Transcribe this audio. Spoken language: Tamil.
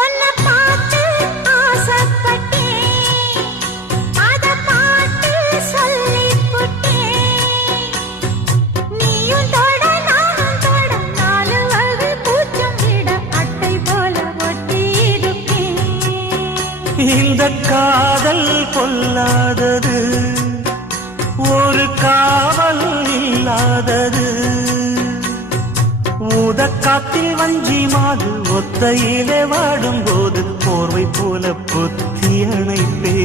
உன்னை பார்த்து ஆசைப்பட்டேன், அத பாட்டு சொல்லிப் புட்டேன். நீயும் தொட நானும் தொட, நாலு வகை பூச்சும் விட அட்டை போல ஒட்டி இருப்பேன். இந்த காதல் பொல்லாதது, ஒரு காவல் இல்லாதது. ஊதக்காத்தில் வஞ்சி மாது ஒத்தையிலே வாடும் போது போர்வை போல பொத்தி அணைப்பே.